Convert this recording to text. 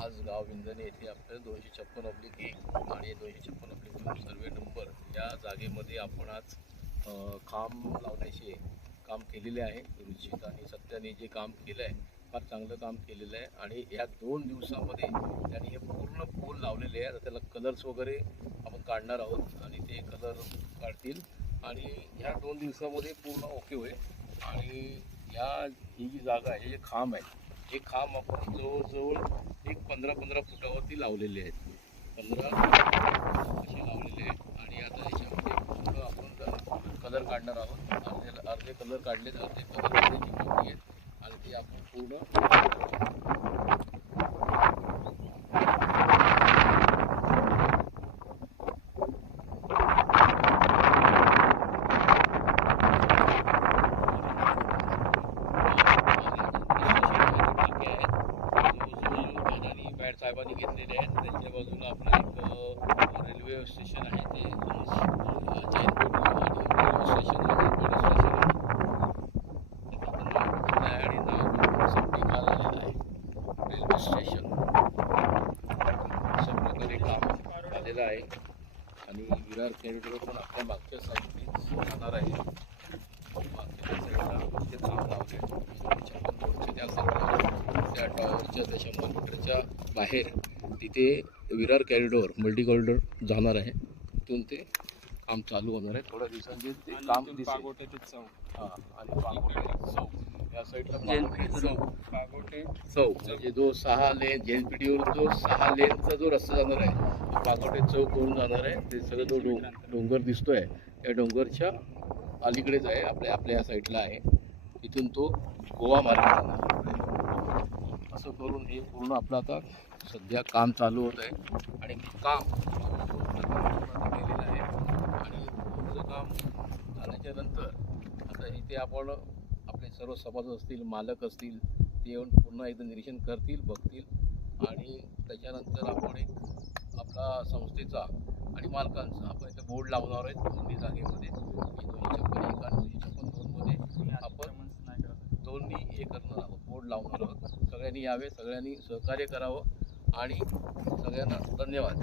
आज गाव विंजणे येथे आपलं 256/1 आणि 256/2 सर्वे नंबर या जागेमध्ये आपण आज काम लावण्याचे काम केलेले आहे. रुचित आणि सत्याने जे काम केलं आहे फार चांगलं काम केलेलं आहे आणि या 2 दिवसामध्ये त्यांनी हे पूर्ण पोल लावलेले आहे. त्याला कलर्स वगैरे आपण काढणार आहोत आणि ते कलर काढतील आणि ह्या 2 दिवसामध्ये पूर्ण ओके होईल. आणि ही जी जागा आहे, हे जे खांब आहे, हे खांब आपण जवळजवळ एक 15 फुटावरती लावलेले आहेत. 15 असे लावलेले आहेत आणि आता याच्यामध्ये पूर्ण आपण कलर काढणार आहोत. अर्धे कलर काढलेत, अर्धे कलर काढण्याची बाकी आहेत आणि ते आपण पूर्ण साहेबांनी घेतलेले आहेत. त्यांच्या बाजूला आपलं एक रेल्वे स्टेशन आहे, ते रेल्वे स्टेशन आहे आणि नाव संपिका झालेलं आहे. रेल्वे स्टेशन अशा प्रकारे काम झालेलं आहे आणि विरार कॉरिडॉर पण आपल्या मागच्या साईडनेच जाणार आहे. मागच्या साईडला ते काम लावले त्या साईडला त्या टॉवरच्या 100 मीटरच्या बाहेर तिथे विरार कॉरिडॉर मल्टी कॉरिडॉर जाणार आहे. तिथून ते काम चालू होणार आहे. थोड्या दिवसांनी ते काम पागोटे चौक आणि पागोटे चौक या साईडला चौक म्हणजे जो 6 लेन JNPTवर जो 6 लेनचा जो रस्ता जाणार आहे तो पागोटे चौक करून जाणार आहे. ते सगळं तो डोंगर दिसतोय त्या डोंगरच्या अलीकडेच आहे, आपल्या या साईडला आहे. तिथून तो गोवा मार्ग जाणार. असं करून हे पूर्ण आपलं आता सध्या काम चालू होत आहे आणि काम केलेलं आहे आणि पुढचं काम झाल्याच्या नंतर आता इथे आपण आपले सर्व सभासद असतील, मालक असतील, ते येऊन पुन्हा एकदा निरीक्षण करतील, बघतील आणि त्याच्यानंतर आपण एक आपला संस्थेचा आणि मालकांचा आपण इथे बोर्ड लावणार आहेत दोन्ही जागेमध्ये. 256/1 आणि 256/2 आपण दोन्ही हे करणार आहोत, बोर्ड लावणार आहोत. सगळ्यांनी यावे, सगळ्यांनी सहकार्य करावं आणि सगळ्यांना धन्यवाद.